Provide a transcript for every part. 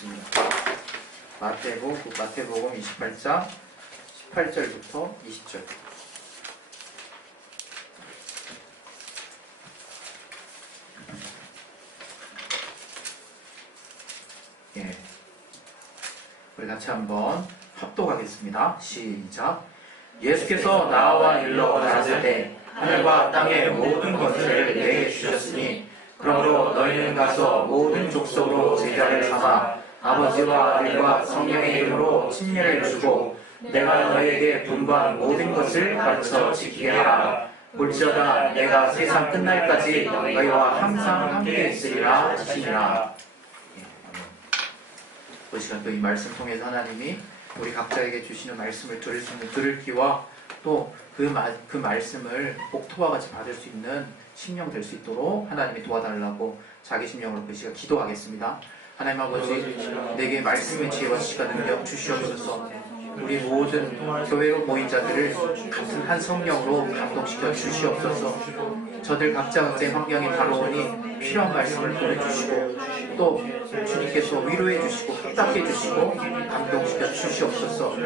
읽겠습니다. 마태복음 28장 18절부터 20절. 예, 우리 같이 한번 합독하겠습니다. 시작. 예수께서 나와 일러 가라사대 하늘과 땅의 모든 것을 내게 주셨으니 그러므로 너희는 가서 모든 족속으로 제자를 삼아 아버지와 아들과 성령의 이름으로 침례를 주고 내가 너희에게 분부한 모든 것을 가르쳐 지키게 하라. 볼지어다 내가 세상 끝날까지 너희와 항상 함께 있으리라 하시니라. 이 시간 또 이 말씀 통해서 하나님이 우리 각자에게 주시는 말씀을 들을 수 있는 들을 귀와 또 그 말씀을 복토와 같이 받을 수 있는 심령 될 수 있도록 하나님이 도와달라고 자기 심령으로 그 시간 기도하겠습니다. 하나님 아버지, 내게 말씀의 지혜와 지식과 능력 주시옵소서. 우리 모든 교회로 모인 자들을 같은 한 성령으로 감동시켜 주시옵소서. 저들 각자의 환경에 바로오니 필요한 말씀을 보내주시고 또 주님께서 위로해 주시고 확답해 주시고 감동시켜 주시옵소서.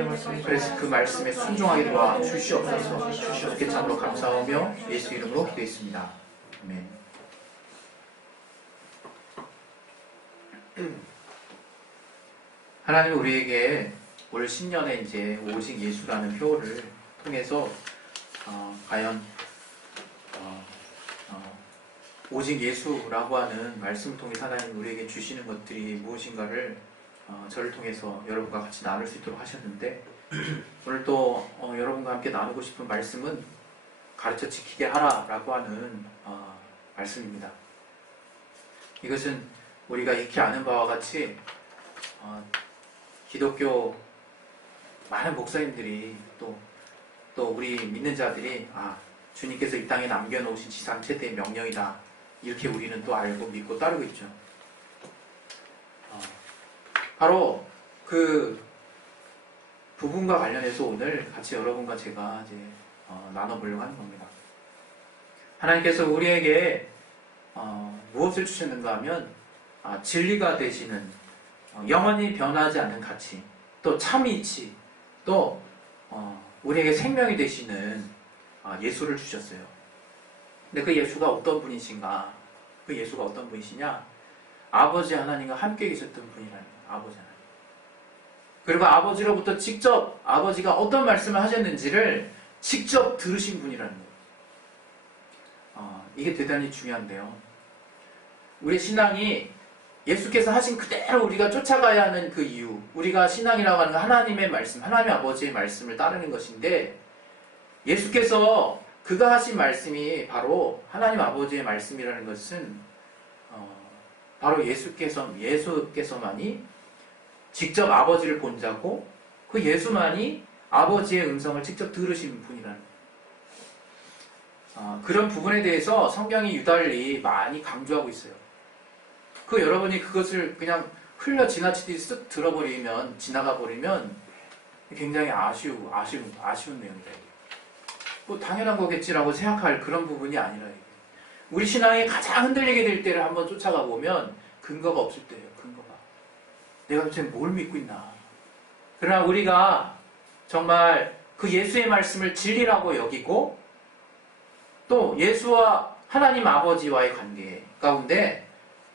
그래서 그 말씀에 순종하게 도와 주시옵소서. 주께 참으로 감사하며 예수 이름으로 기도했습니다. 아멘. 하나님은 우리에게 올 신년에 이제 오직 예수라는 표를 통해서 과연 오직 예수라고 하는 말씀을 통해서 하나님 우리에게 주시는 것들이 무엇인가를 저를 통해서 여러분과 같이 나눌 수 있도록 하셨는데 오늘 또 여러분과 함께 나누고 싶은 말씀은 가르쳐 지키게 하라라고 하는 말씀입니다. 이것은 우리가 익히 아는 바와 같이 기독교 많은 목사님들이 또 우리 믿는 자들이 주님께서 이 땅에 남겨놓으신 지상 최대의 명령이다. 이렇게 우리는 또 알고 믿고 따르고 있죠. 바로 그 부분과 관련해서 오늘 같이 여러분과 제가 이제 나눠보려고 하는 겁니다. 하나님께서 우리에게 무엇을 주셨는가 하면 진리가 되시는 영원히 변하지 않는 가치, 또 참이치, 또 우리에게 생명이 되시는 예수를 주셨어요. 근데 그 예수가 어떤 분이신가? 그 예수가 어떤 분이시냐? 아버지 하나님과 함께 계셨던 분이라는 거예요. 아버지 하나님. 그리고 아버지로부터 직접 아버지가 어떤 말씀을 하셨는지를 직접 들으신 분이라는 거예요. 이게 대단히 중요한데요. 우리 신앙이 예수께서 하신 그대로 우리가 쫓아가야 하는 그 이유, 우리가 신앙이라고 하는 하나님의 말씀, 하나님 아버지의 말씀을 따르는 것인데 예수께서 그가 하신 말씀이 바로 하나님 아버지의 말씀이라는 것은 바로 예수께서만이 직접 아버지를 본 자고 그 예수만이 아버지의 음성을 직접 들으신 분이라는 그런 부분에 대해서 성경이 유달리 많이 강조하고 있어요. 여러분이 그것을 그냥 흘려 지나치듯이 쓱 들어버리면 지나가 버리면 굉장히 아쉬운 내용이다. 뭐 당연한 거겠지라고 생각할 그런 부분이 아니라 우리 신앙이 가장 흔들리게 될 때를 한번 쫓아가 보면 근거가 없을 때예요. 근거가 내가 도대체 뭘 믿고 있나. 그러나 우리가 정말 그 예수의 말씀을 진리라고 여기고 또 예수와 하나님 아버지와의 관계 가운데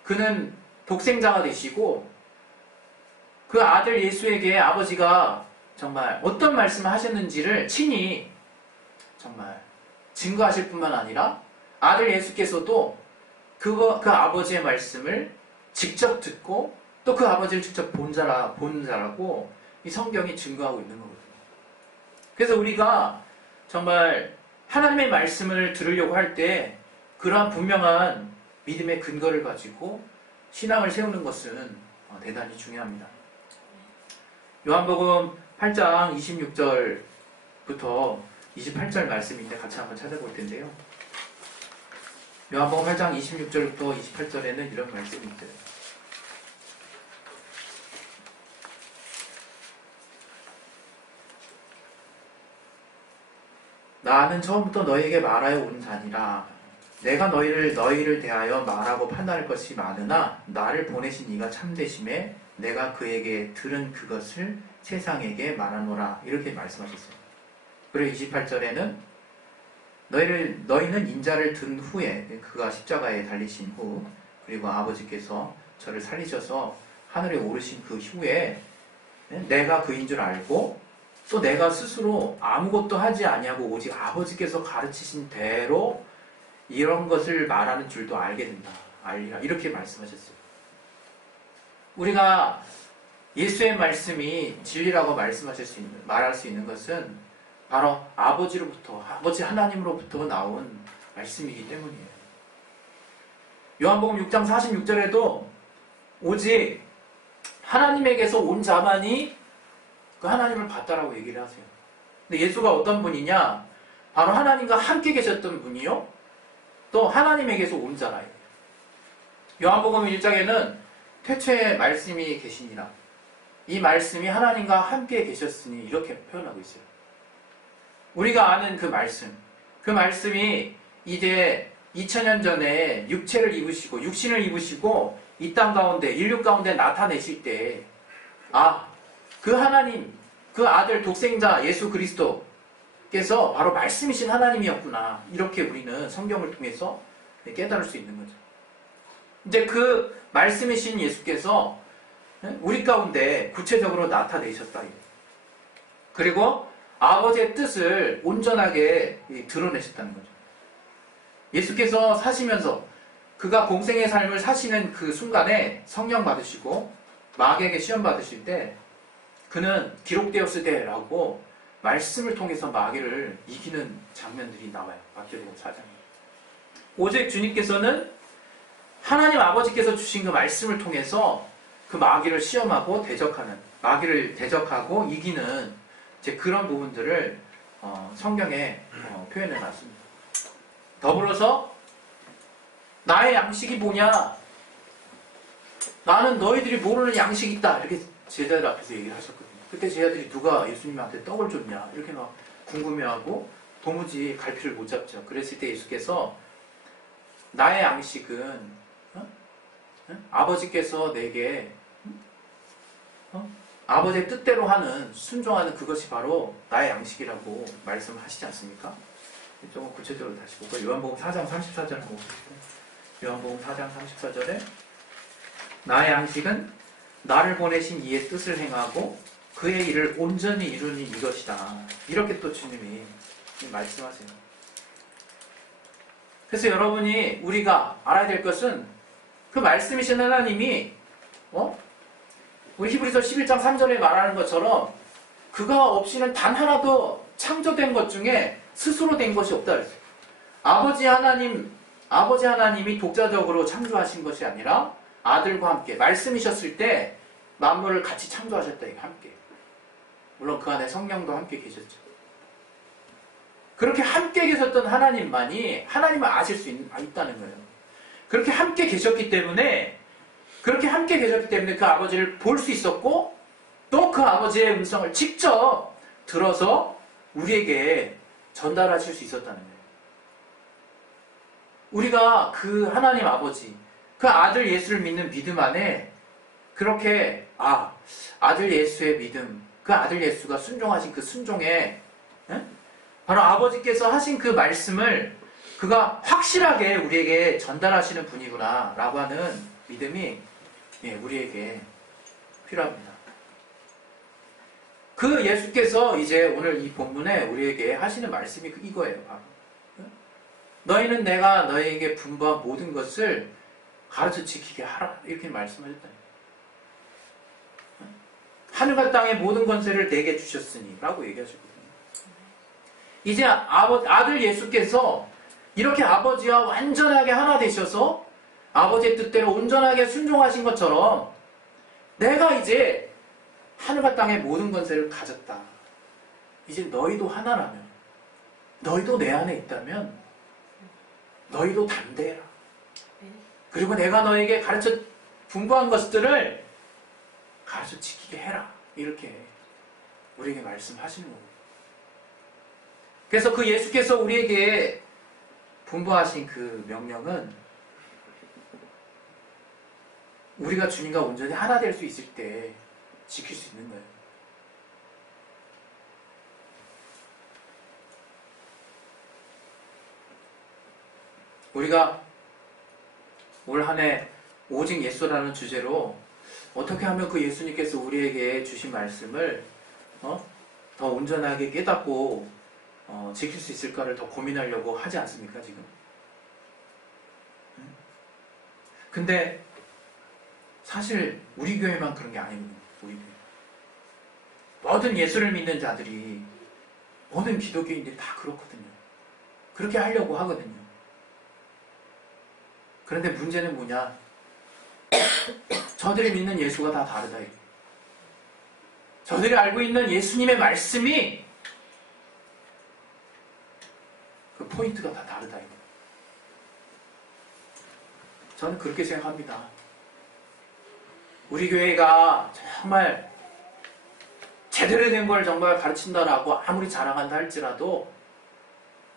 그는 독생자가 되시고 그 아들 예수에게 아버지가 정말 어떤 말씀을 하셨는지를 친히 정말 증거하실 뿐만 아니라 아들 예수께서도 그 아버지의 말씀을 직접 듣고 또 그 아버지를 직접 본 자라고 이 성경이 증거하고 있는 거거든요. 그래서 우리가 정말 하나님의 말씀을 들으려고 할 때 그러한 분명한 믿음의 근거를 가지고 신앙을 세우는 것은 대단히 중요합니다. 요한복음 8장 26절부터 28절 말씀인데 같이 한번 찾아볼 텐데요. 요한복음 8장 26절부터 28절에는 이런 말씀이 있어요. 나는 처음부터 너에게 말하여 온 자니라. 내가 너희를 대하여 말하고 판단할 것이 많으나 나를 보내신 이가 참되심에 내가 그에게 들은 그것을 세상에게 말하노라. 이렇게 말씀하셨어요. 그리고 28절에는 너희는 인자를 든 후에, 그가 십자가에 달리신 후, 그리고 아버지께서 저를 살리셔서 하늘에 오르신 그 후에 내가 그인 줄 알고 또 내가 스스로 아무것도 하지 아니하고 오직 아버지께서 가르치신 대로 이런 것을 말하는 줄도 알게 된다. 알리라. 이렇게 말씀하셨어요. 우리가 예수의 말씀이 진리라고 말할 수 있는 것은 바로 아버지 하나님으로부터 나온 말씀이기 때문이에요. 요한복음 6장 46절에도 오직 하나님에게서 온 자만이 그 하나님을 봤다라고 얘기를 하세요. 근데 예수가 어떤 분이냐? 바로 하나님과 함께 계셨던 분이요. 또 하나님에게서 온 자라요. 요한복음 1장에는 태초에 말씀이 계시니라. 이 말씀이 하나님과 함께 계셨으니 이렇게 표현하고 있어요. 우리가 아는 그 말씀이 이제 2000년 전에 육체를 입으시고 육신을 입으시고 이 땅 가운데 인류 가운데 나타내실 때 그 하나님, 그 아들 독생자 예수 그리스도께서 바로 말씀이신 하나님이었구나. 이렇게 우리는 성경을 통해서 깨달을 수 있는 거죠. 이제 그 말씀이신 예수께서 우리 가운데 구체적으로 나타내셨다. 그리고 아버지의 뜻을 온전하게 드러내셨다는 거죠. 예수께서 사시면서 그가 공생의 삶을 사시는 그 순간에 성령 받으시고 마귀에게 시험 받으실 때 그는 기록되었을 때라고 말씀을 통해서 마귀를 이기는 장면들이 나와요. 마태복음 4장에. 오직 주님께서는 하나님 아버지께서 주신 그 말씀을 통해서 그 마귀를 시험하고 마귀를 대적하고 이기는 이제 그런 부분들을 성경에 표현해 놨습니다. 더불어서 나의 양식이 뭐냐? 나는 너희들이 모르는 양식이 있다. 이렇게 제자들 앞에서 얘기를 하셨거든요. 그때 제자들이 누가 예수님한테 떡을 줬냐? 이렇게 막 궁금해하고 도무지 갈피를 못 잡죠. 그랬을 때 예수께서 나의 양식은 아버지께서 내게 아버지의 뜻대로 순종하는 그것이 바로 나의 양식이라고 말씀하시지 않습니까? 조금 구체적으로 다시 볼까요? 요한복음 4장 34절을 한번 보시죠. 요한복음 4장 34절에 나의 양식은 나를 보내신 이의 뜻을 행하고 그의 일을 온전히 이루니 이것이다. 이렇게 또 주님이 말씀하세요. 그래서 여러분이 우리가 알아야 될 것은 그 말씀이신 하나님이 우리 히브리서 11장 3절에 말하는 것처럼 그가 없이는 단 하나도 창조된 것 중에 스스로 된 것이 없다 그랬어요. 아버지 하나님이 독자적으로 창조하신 것이 아니라 아들과 함께 말씀이셨을 때 만물을 같이 창조하셨다. 함께. 물론 그 안에 성령도 함께 계셨죠. 그렇게 함께 계셨던 하나님만이 하나님을 아실 수 있다는 거예요. 그렇게 함께 계셨기 때문에 그 아버지를 볼 수 있었고 또 그 아버지의 음성을 직접 들어서 우리에게 전달하실 수 있었다는 거예요. 우리가 그 하나님 아버지, 그 아들 예수를 믿는 믿음 안에 그렇게 아들 예수의 믿음, 그 아들 예수가 순종하신 그 순종에 바로 아버지께서 하신 그 말씀을 그가 확실하게 우리에게 전달하시는 분이구나 라고 하는 믿음이 우리에게 필요합니다. 그 예수께서 이제 오늘 이 본문에 우리에게 하시는 말씀이 이거예요. 바로. 너희는 내가 너희에게 분부한 모든 것을 가르쳐 지키게 하라. 이렇게 말씀하셨다니. 하늘과 땅의 모든 권세를 내게 주셨으니 라고 얘기하셨거든요. 이제 아들 예수께서 이렇게 아버지와 완전하게 하나 되셔서 아버지의 뜻대로 온전하게 순종하신 것처럼 내가 이제 하늘과 땅의 모든 권세를 가졌다. 이제 너희도 하나라면, 너희도 내 안에 있다면 너희도 담대해라. 그리고 내가 너에게 분부한 것들을 가르쳐 지키게 해라. 이렇게 우리에게 말씀하시는 겁니다. 그래서 그 예수께서 우리에게 분부하신 그 명령은 우리가 주님과 온전히 하나 될 수 있을 때 지킬 수 있는 거예요. 우리가 올 한 해 오직 예수라는 주제로 어떻게 하면 그 예수님께서 우리에게 주신 말씀을 더 온전하게 깨닫고 지킬 수 있을까를 더 고민하려고 하지 않습니까, 지금? 근데 사실 우리 교회만 그런 게 아니거든요. 우리 교회. 모든 예수를 믿는 자들이, 모든 기독교인들이 다 그렇거든요. 그렇게 하려고 하거든요. 그런데 문제는 뭐냐? 저들이 믿는 예수가 다 다르다. 저들이 알고 있는 예수님의 말씀이 그 포인트가 다 다르다. 저는 그렇게 생각합니다. 우리 교회가 정말 제대로 된 걸 정말 가르친다라고 아무리 자랑한다 할지라도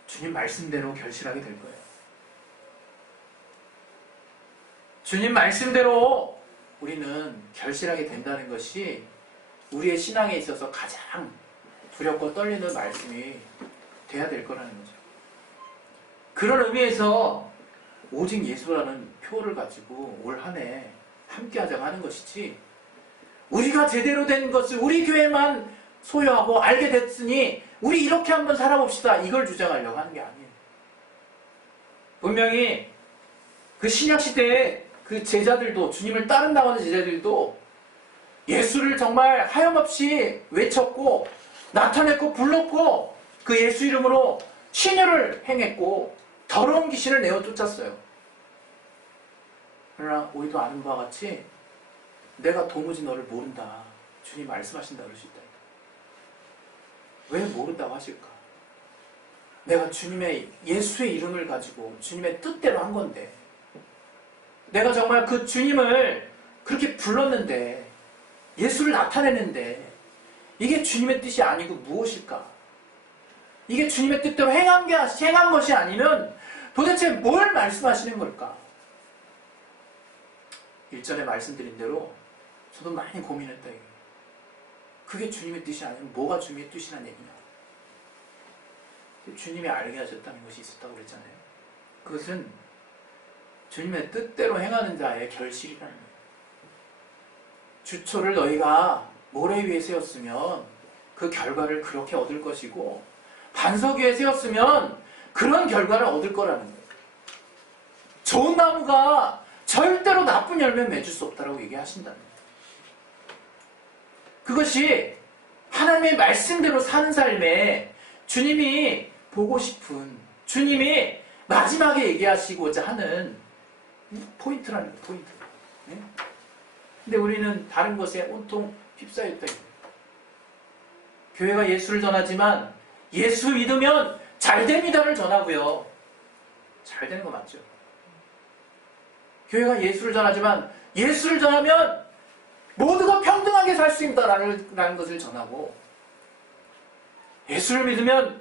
주님 말씀대로 결실하게 될 거예요. 주님 말씀대로 우리는 결실하게 된다는 것이 우리의 신앙에 있어서 가장 두렵고 떨리는 말씀이 돼야 될 거라는 거죠. 그런 의미에서 오직 예수라는 표를 가지고 올 한 해 함께 하자고 하는 것이지, 우리가 제대로 된 것을 우리 교회만 소유하고 알게 됐으니 우리 이렇게 한번 살아봅시다, 이걸 주장하려고 하는 게 아니에요. 분명히 그 신약시대에 그 제자들도, 주님을 따른다고 하는 제자들도 예수를 정말 하염없이 외쳤고 나타냈고 불렀고 그 예수 이름으로 신유를 행했고 더러운 귀신을 내어 쫓았어요. 그러나 우리도 아는 바와 같이 내가 도무지 너를 모른다, 주님 말씀하신다 그럴 수 있다. 왜 모른다고 하실까? 내가 주님의 예수의 이름을 가지고 주님의 뜻대로 한 건데, 내가 정말 그 주님을 그렇게 불렀는데, 예수를 나타내는데 이게 주님의 뜻이 아니고 무엇일까? 이게 주님의 뜻대로 행한 것이 아니면 도대체 뭘 말씀하시는 걸까? 일전에 말씀드린 대로 저도 많이 고민했다. 그게 주님의 뜻이 아니면 뭐가 주님의 뜻이라는 얘기냐? 주님이 알게 하셨다는 것이 있었다고 그랬잖아요. 그것은 주님의 뜻대로 행하는 자의 결실이라는 거예요. 주초를 너희가 모래 위에 세웠으면 그 결과를 그렇게 얻을 것이고, 반석 위에 세웠으면 그런 결과를 얻을 거라는 거예요. 좋은 나무가 절대로 나쁜 열매 맺을 수 없다고 얘기하신다는 거예요. 그것이 하나님의 말씀대로 사는 삶에 주님이 보고 싶은, 주님이 마지막에 얘기하시고자 하는 포인트라는 거예요. 포인트. 네? 근데 우리는 다른 것에 온통 휩싸였다. 교회가 예수를 전하지만 예수 믿으면 잘 됩니다를 전하고요. 잘 되는 거 맞죠? 교회가 예수를 전하지만 예수를 전하면 모두가 평등하게 살 수 있다라는 것을 전하고, 예수를 믿으면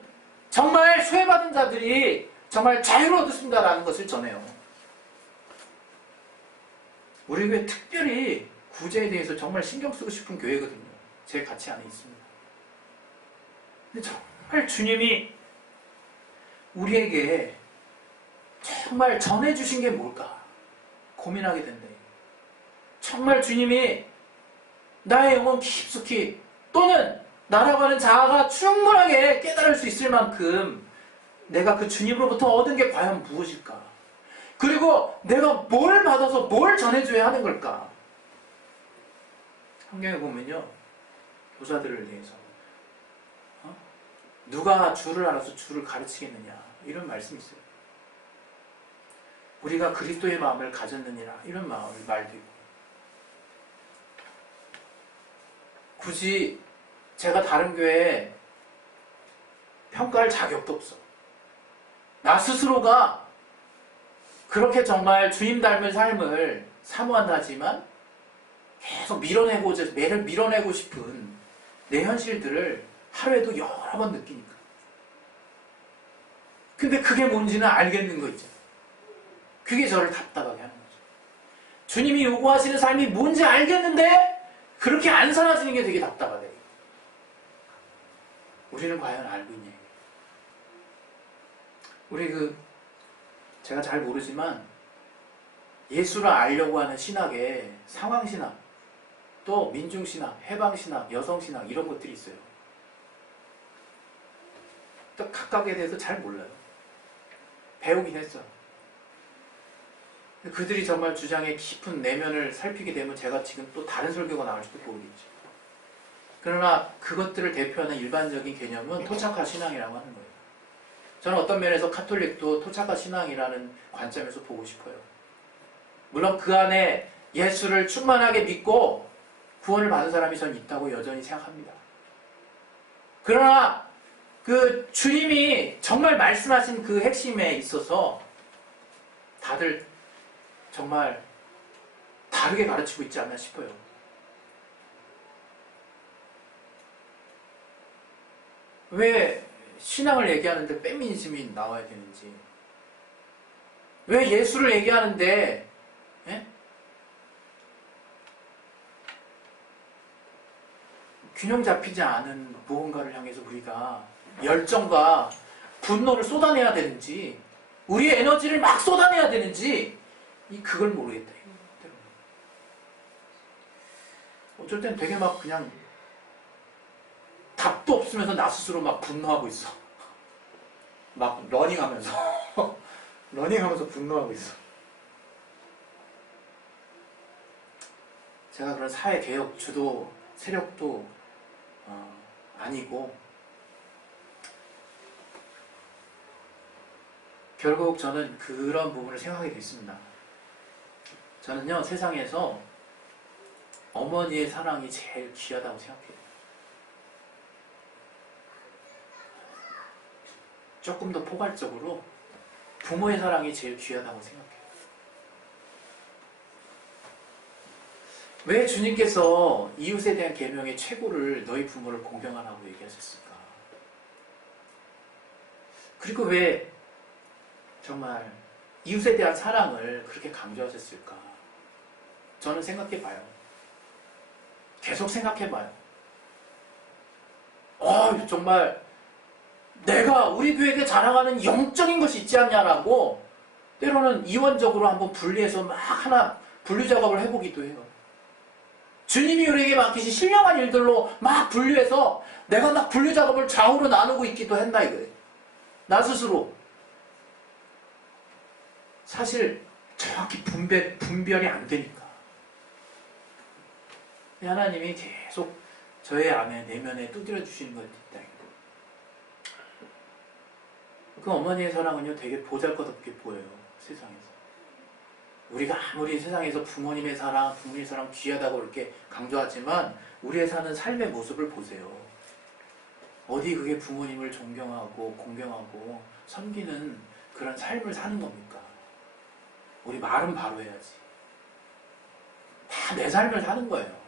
정말 수혜받은 자들이 정말 자유를 얻습니다라는 것을 전해요. 우리 교회 특별히 구제에 대해서 정말 신경 쓰고 싶은 교회거든요. 제 가치 안에 있습니다. 근데 정말 주님이 우리에게 정말 전해주신 게 뭘까 고민하게 된다. 정말 주님이 나의 영혼 깊숙이, 또는 나라고 하는 자아가 충분하게 깨달을 수 있을 만큼 내가 그 주님으로부터 얻은 게 과연 무엇일까? 그리고 내가 뭘 받아서 뭘 전해줘야 하는 걸까? 성경에 보면요, 교사들을 대해서 누가 주를 알아서 주를 가르치겠느냐, 이런 말씀이 있어요. 우리가 그리스도의 마음을 가졌느니라, 이런 말도 있고. 굳이 제가 다른 교회에 평가할 자격도 없어. 나 스스로가 그렇게 정말 주님 닮은 삶을 사모한다 하지만 계속 매를 밀어내고 싶은 내 현실들을 하루에도 여러 번 느끼니까. 근데 그게 뭔지는 알겠는 거 있죠. 그게 저를 답답하게 하는 거죠. 주님이 요구하시는 삶이 뭔지 알겠는데 그렇게 안 살아지는 게 되게 답답하대요. 우리는 과연 알고 있냐? 우리 제가 잘 모르지만 예수를 알려고 하는 신학에 상황신학, 또 민중신학, 해방신학, 여성신학 이런 것들이 있어요. 또 각각에 대해서 잘 몰라요. 배우긴 했어요. 그들이 정말 주장의 깊은 내면을 살피게 되면 제가 지금 또 다른 설교가 나올지도 모르겠죠. 그러나 그것들을 대표하는 일반적인 개념은 토착화 신앙이라고 하는 거예요. 저는 어떤 면에서 카톨릭도 토착화 신앙이라는 관점에서 보고 싶어요. 물론 그 안에 예수를 충만하게 믿고 구원을 받은 사람이 전 있다고 여전히 생각합니다. 그러나 그 주님이 정말 말씀하신 그 핵심에 있어서 다들 정말 다르게 가르치고 있지 않나 싶어요. 왜 신앙을 얘기하는데 페미니즘이 나와야 되는지, 왜 예수를 얘기하는데 균형 잡히지 않은 무언가를 향해서 우리가 열정과 분노를 쏟아내야 되는지, 우리의 에너지를 막 쏟아내야 되는지 그걸 모르겠다. 어쩔 땐 되게 막 그냥 답도 없으면서 나 스스로 막 분노하고 있어. 막 러닝하면서 러닝하면서 분노하고 있어. 제가 그런 사회개혁 주도 세력도 아니고, 결국 저는 그런 부분을 생각하게 됐습니다. 저는요, 세상에서 어머니의 사랑이 제일 귀하다고 생각해요. 조금 더 포괄적으로 부모의 사랑이 제일 귀하다고 생각해요. 왜 주님께서 이웃에 대한 계명의 최고를 너희 부모를 공경하라고 얘기하셨을까? 그리고 왜 정말 이웃에 대한 사랑을 그렇게 강조하셨을까? 저는 생각해봐요. 계속 생각해봐요. 정말 내가 우리 교회에 자랑하는 영적인 것이 있지 않냐라고 때로는 이원적으로 한번 분리해서 막 하나 분류 작업을 해보기도 해요. 주님이 우리에게 맡기신 신령한 일들로 막 분류해서 내가 막 분류 작업을 좌우로 나누고 있기도 했나 이거예요. 나 스스로. 사실 정확히 분별이 안 되니까. 하나님이 계속 저의 안에 내면에 두드려 주시는 것 있다. 그 어머니의 사랑은요 되게 보잘것없게 보여요. 세상에서. 우리가 아무리 세상에서 부모님의 사랑 귀하다고 이렇게 강조하지만 우리의 사는 삶의 모습을 보세요. 어디 그게 부모님을 존경하고 공경하고 섬기는 그런 삶을 사는 겁니까? 우리 말은 바로 해야지. 다 내 삶을 사는 거예요.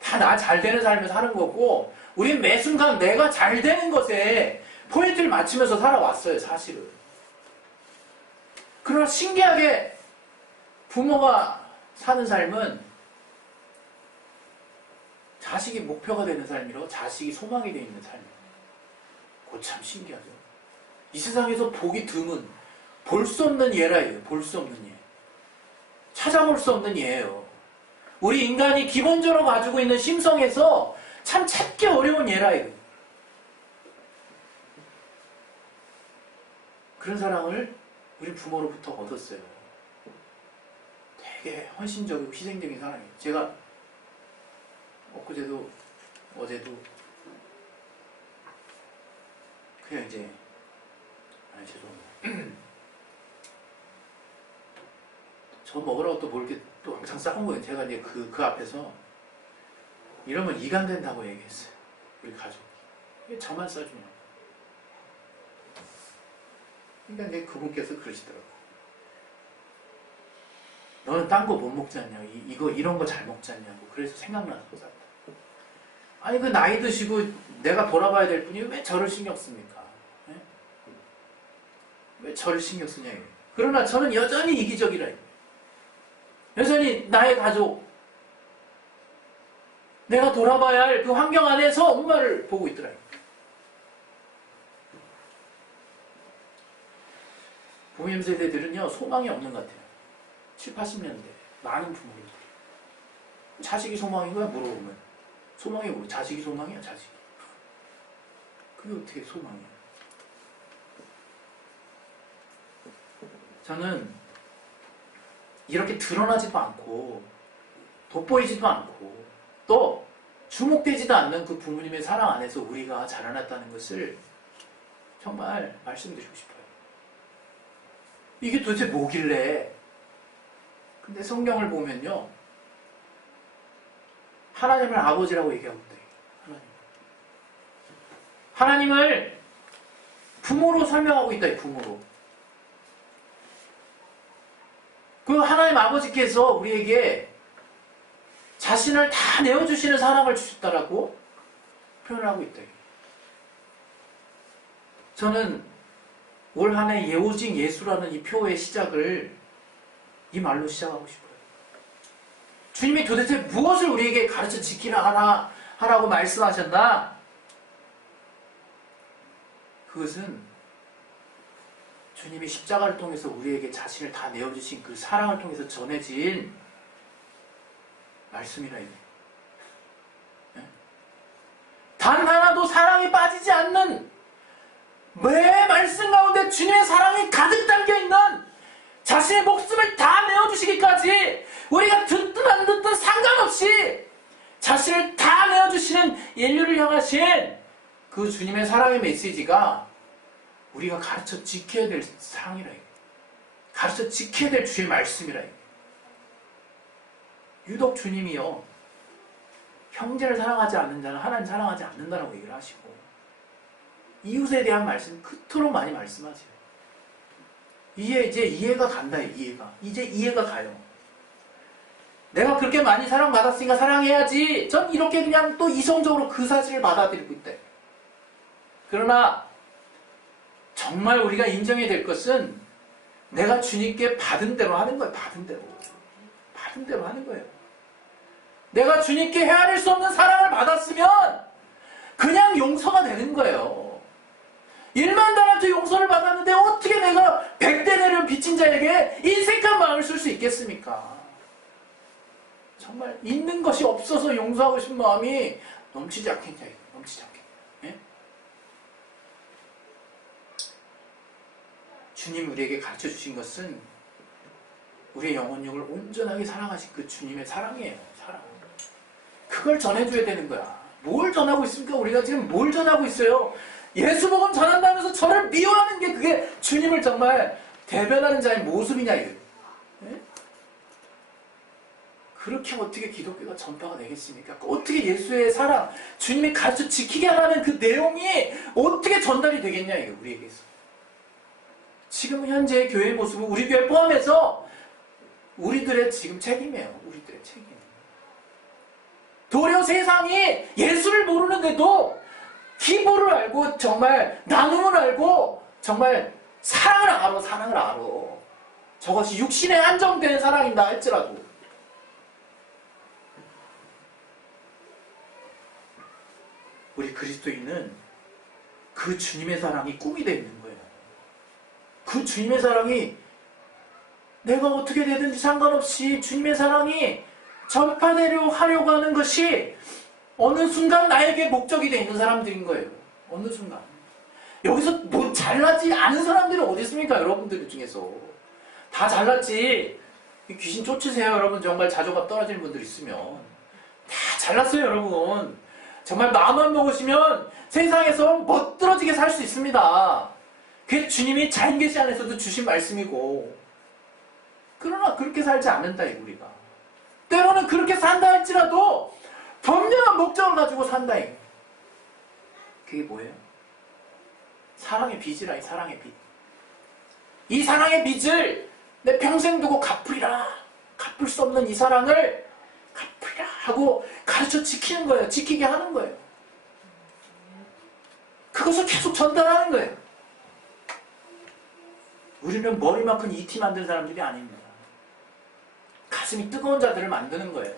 다 나 잘 되는 삶을 사는 거고, 우린 매 순간 내가 잘 되는 것에 포인트를 맞추면서 살아왔어요, 사실은. 그러나 신기하게 부모가 사는 삶은 자식이 목표가 되는 삶이라 자식이 소망이 되어 있는 삶이에요. 그거 참 신기하죠. 이 세상에서 보기 드문, 볼 수 없는 예라예요. 볼 수 없는 예. 찾아볼 수 없는 예예요. 우리 인간이 기본적으로 가지고 있는 심성에서 참 찾기 어려운 예라예요. 그런 사랑을 우리 부모로부터 얻었어요. 되게 헌신적이고 희생적인 사랑이에요. 제가 엊그제도 어제도 그냥 이제 죄송합니다. 저 먹으라고 또 뭘 이렇게 또 왕창 싸온 거예요. 제가 이제 그 앞에서 이러면 이간 된다고 얘기했어요. 우리 가족이. 왜 저만 싸주냐. 그러니까 이제 그분께서 그러시더라고. 너는 딴 거 못 먹지 않냐고. 이런 거 잘 먹지 않냐고. 그래서 생각나서 샀다. 아니 그 나이 드시고 내가 돌아봐야 될 분이 왜 저를 신경 씁니까? 네? 왜 저를 신경 쓰냐. 그러나 저는 여전히 이기적이라. 여전히 나의 가족, 내가 돌아봐야 할 그 환경 안에서 엄마를 보고 있더라. 부모님 세대들은요, 소망이 없는 것 같아요. 7, 80년대 많은 부모님들. 자식이 소망인 거야? 물어보면. 소망이 뭐? 자식이 소망이야, 자식이. 그게 어떻게 소망이야? 저는 이렇게 드러나지도 않고 돋보이지도 않고 또 주목되지도 않는 그 부모님의 사랑 안에서 우리가 자라났다는 것을 정말 말씀드리고 싶어요. 이게 도대체 뭐길래? 근데 성경을 보면요, 하나님을 아버지라고 얘기하고 있다. 하나님을 부모로 설명하고 있다. 부모로. 그 하나님 아버지께서 우리에게 자신을 다 내어주시는 사랑을 주셨다라고 표현을 하고 있다. 저는 올 한 해 오직 예수라는 이 표의 시작을 이 말로 시작하고 싶어요. 주님이 도대체 무엇을 우리에게 가르쳐 지키라 하라고 말씀하셨나? 그것은 주님이 십자가를 통해서 우리에게 자신을 다 내어주신 그 사랑을 통해서 전해진 말씀이라 이게. 단 하나도 사랑이 빠지지 않는 매 말씀 가운데 주님의 사랑이 가득 담겨있는 자신의 목숨을 다 내어주시기까지 우리가 듣든 안 듣든 상관없이 자신을 다 내어주시는 인류를 향하신 그 주님의 사랑의 메시지가 우리가 가르쳐 지켜야 될 사랑이라 이게. 가르쳐 지켜야 될 주의 말씀이라 이게. 유독 주님이요, 형제를 사랑하지 않는 자는 하나님 사랑하지 않는다라고 얘기를 하시고 이웃에 대한 말씀 그토록 많이 말씀하세요. 이제 이해가 간다. 이제 이해가 가요. 내가 그렇게 많이 사랑받았으니까 사랑해야지. 전 이렇게 그냥 또 이성적으로 그 사실을 받아들이고 있다. 그러나 정말 우리가 인정해야 될 것은 내가 주님께 받은 대로 하는 거예요. 받은 대로 하는 거예요. 내가 주님께 헤아릴 수 없는 사랑을 받았으면 그냥 용서가 되는 거예요. 1만 달란트 용서를 받았는데 어떻게 내가 100대 내려 빚진 자에게 인색한 마음을 쓸 수 있겠습니까? 정말 있는 것이 없어서 용서하고 싶은 마음이 넘치지 않겠냐. 넘치지 않겠냐. 예? 주님 우리에게 가르쳐 주신 것은 우리의 영혼력을 온전하게 사랑하신 그 주님의 사랑이에요. 사랑. 그걸 전해줘야 되는 거야. 뭘 전하고 있습니까? 우리가 지금 뭘 전하고 있어요? 예수복음 전한다면서 저를 미워하는 게 그게 주님을 정말 대변하는 자의 모습이냐 이거. 네? 그렇게 어떻게 기독교가 전파가 되겠습니까? 어떻게 예수의 사랑, 주님이 가르쳐 지키게 하라는 그 내용이 어떻게 전달이 되겠냐 이거 우리에게서. 지금 현재 교회의 모습은 우리 교회 포함해서 우리들의 지금 책임이에요. 우리들의 책임. 도리어 세상이 예수를 모르는데도 기부를 알고 정말 나눔을 알고 정말 사랑을 알아. 저것이 육신에 한정된 사랑이다 할지라도 우리 그리스도인은 그 주님의 사랑이 꿈이 되어 있는 거예요. 그 주님의 사랑이 내가 어떻게 되든지 상관없이 주님의 사랑이 전파되려 하려고 하는 것이 어느 순간 나에게 목적이 되어 있는 사람들인 거예요. 어느 순간. 여기서 뭐 잘나지 않은 사람들은 어디 있습니까? 여러분들 중에서. 다 잘났지. 귀신 쫓으세요. 여러분 정말 자존감 떨어지는 분들 있으면. 다 잘났어요. 여러분. 정말 마음만 먹으시면 세상에서 멋들어지게 살 수 있습니다. 그게 주님이 자인계시 안에서도 주신 말씀이고. 그러나 그렇게 살지 않는다 우리가. 때로는 그렇게 산다 할지라도 분명한 목적을 가지고 산다. 그게 뭐예요? 사랑의 빚이라. 이 사랑의 빚. 이 사랑의 빚을 내 평생 두고 갚으리라. 갚을 수 없는 이 사랑을 갚으리라 하고 가르쳐 지키는 거예요. 지키게 하는 거예요. 그것을 계속 전달하는 거예요. 우리는 머리만큼 이티 만든 사람들이 아닙니다. 가슴이 뜨거운 자들을 만드는 거예요.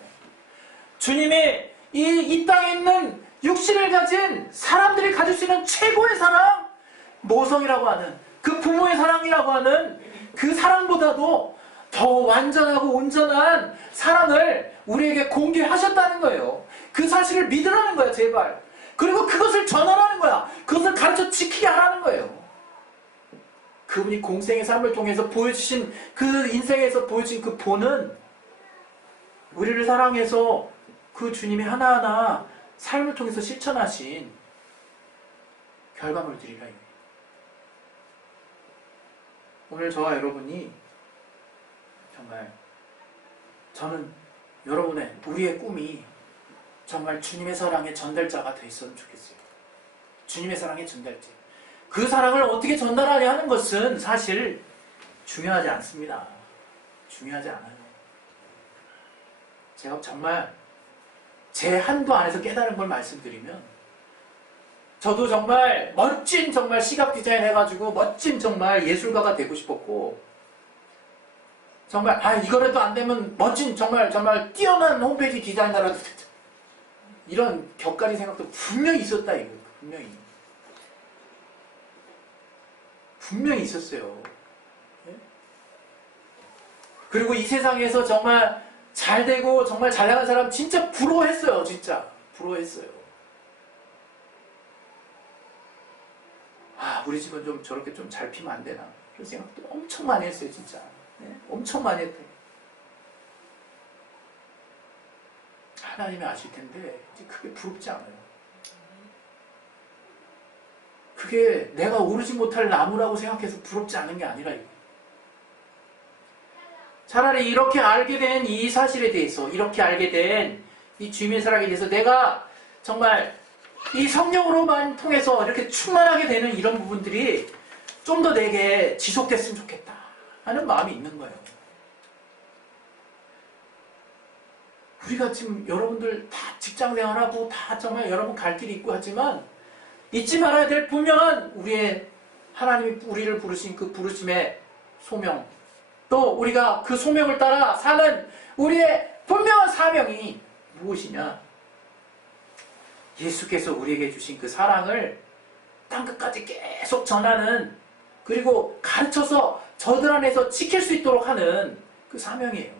주님이 이 땅에 있는 육신을 가진 사람들이 가질 수 있는 최고의 사랑, 모성이라고 하는 그 부모의 사랑이라고 하는 그 사랑보다도 더 완전하고 온전한 사랑을 우리에게 공개하셨다는 거예요. 그 사실을 믿으라는 거야, 제발. 그리고 그것을 전하라는 거야. 그것을 가르쳐 지키게 하라는 거예요. 그분이 공생의 삶을 통해서 보여주신 그 인생에서 보여준 그 본은 우리를 사랑해서 그 주님이 하나하나 삶을 통해서 실천하신 결과물들이라. 오늘 저와 여러분이 정말 저는 여러분의 우리의 꿈이 정말 주님의 사랑의 전달자가 돼 있었으면 좋겠어요. 주님의 사랑의 전달자. 그 사랑을 어떻게 전달하냐 하는 것은 사실 중요하지 않습니다. 중요하지 않아요. 제가 정말 제 한도 안에서 깨달은 걸 말씀드리면, 저도 정말 멋진 정말 시각 디자인 해가지고 멋진 정말 예술가가 되고 싶었고, 정말 이거라도 안 되면 멋진 정말 뛰어난 홈페이지 디자이너라도 됐죠. 이런 격가지 생각도 분명히 있었다 이거. 분명히 있었어요. 그리고 이 세상에서 정말 잘 되고 정말 잘 나간 사람 진짜 부러워했어요. 진짜 부러워했어요. 우리 집은 좀 저렇게 좀 잘 피면 안 되나, 그런 생각도 엄청 많이 했어요. 진짜 엄청 많이 했대요. 하나님이 아실 텐데 그게 부럽지 않아요. 그게 내가 오르지 못할 나무라고 생각해서 부럽지 않은 게 아니라 이거. 차라리 이렇게 알게 된 이 사실에 대해서, 이렇게 알게 된 이 주님의 사랑에 대해서 내가 정말 이 성령으로만 통해서 이렇게 충만하게 되는 이런 부분들이 좀 더 내게 지속됐으면 좋겠다 하는 마음이 있는 거예요. 우리가 지금 여러분들 다 직장생활하고 다 정말 여러분 갈 길이 있고 하지만 잊지 말아야 될 분명한 우리의 하나님이 우리를 부르신 그 부르심의 소명, 또 우리가 그 소명을 따라 사는 우리의 분명한 사명이 무엇이냐? 예수께서 우리에게 주신 그 사랑을 땅끝까지 계속 전하는, 그리고 가르쳐서 저들 안에서 지킬 수 있도록 하는 그 사명이에요.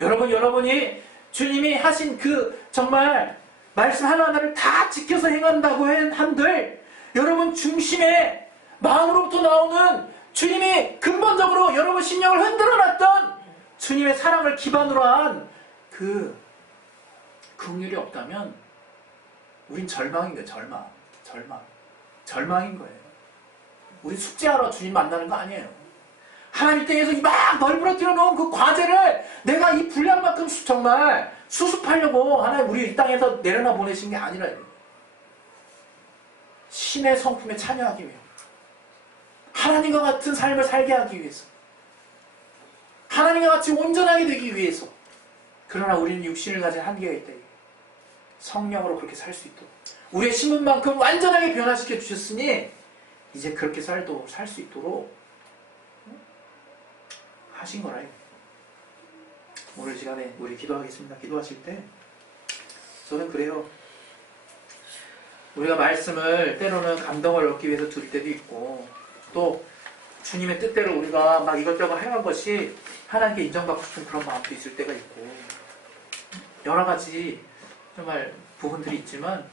여러분이 주님이 하신 그 정말 말씀 하나하나를 다 지켜서 행한다고 한들, 여러분 중심에 마음으로부터 나오는 주님이 근본적으로 여러분 심령을 흔들어놨던 주님의 사랑을 기반으로 한 그 긍휼이 없다면 우린 절망인 거예요. 절망인 거예요. 우리 숙제하러 주님 만나는 거 아니에요. 하나님 땅에서 막 널브러뜨려 놓은 그 과제를 내가 이 분량만큼 정말 수습하려고 하나님 우리 이 땅에서 내려놔 보내신 게 아니라요. 신의 성품에 참여하기 위해, 하나님과 같은 삶을 살게 하기 위해서, 하나님과 같이 온전하게 되기 위해서. 그러나 우리는 육신을 가진 한계가 있다. 성령으로 그렇게 살 수 있도록 우리의 신분만큼 완전하게 변화시켜 주셨으니 이제 그렇게 살 수 있도록 하신 거라. 오늘 시간에 우리 기도하겠습니다. 기도하실 때 저는 그래요. 우리가 말씀을 때로는 감동을 얻기 위해서 들을 때도 있고, 또 주님의 뜻대로 우리가 막 이것저것 행한 것이 하나님께 인정받고 싶은 그런 마음도 있을 때가 있고, 여러 가지 정말 부분들이 있지만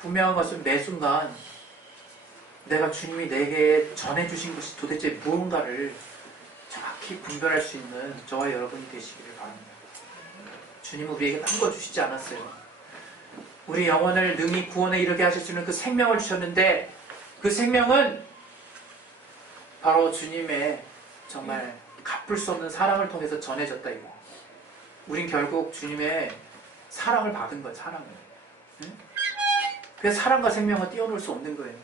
분명한 것은 매 순간 내가 주님이 내게 전해주신 것이 도대체 무언가를 정확히 분별할 수 있는 저와 여러분이 되시기를 바랍니다. 주님은 우리에게 큰 거 주시지 않았어요. 우리 영혼을 능히 구원에 이르게 하실 수 있는 그 생명을 주셨는데, 그 생명은 바로 주님의 정말 갚을 수 없는 사랑을 통해서 전해졌다 이거. 우린 결국 주님의 사랑을 받은 거예요. 사랑을. 그래서 사랑과 생명은 띄워놓을 수 없는 거예요.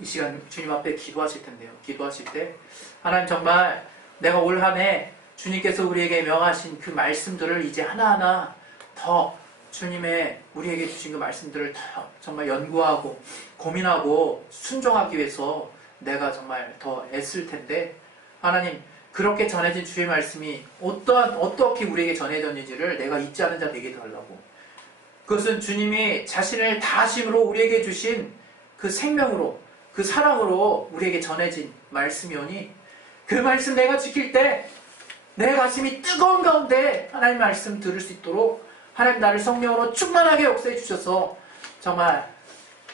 이 시간 주님 앞에 기도하실 텐데요. 기도하실 때 하나님, 정말 내가 올 한 해 주님께서 우리에게 명하신 그 말씀들을 이제 하나하나 더 주님의 우리에게 주신 그 말씀들을 더 정말 연구하고 고민하고 순종하기 위해서 내가 정말 더 애쓸 텐데 하나님 그렇게 전해진 주의 말씀이 어떻게 우리에게 전해졌는지를 내가 잊지 않은 자 되게 해달라고. 그것은 주님이 자신을 다하심으로 우리에게 주신 그 생명으로 그 사랑으로 우리에게 전해진 말씀이오니 그 말씀 내가 지킬 때 내 가슴이 뜨거운 가운데 하나님 말씀 들을 수 있도록 하나님 나를 성령으로 충만하게 역사해 주셔서 정말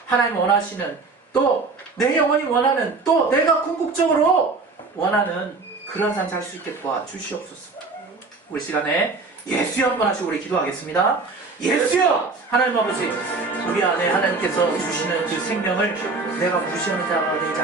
하나님 원하시는 또 내 영혼이 원하는 또 내가 궁극적으로 원하는 그런 삶 살 수 있게 도와주시옵소서. 우리 시간에 예수여 한번 하시고 우리 기도하겠습니다. 예수여! 하나님 아버지 우리 안에 하나님께서 주시는 그 생명을 내가 무시하는 자가 되지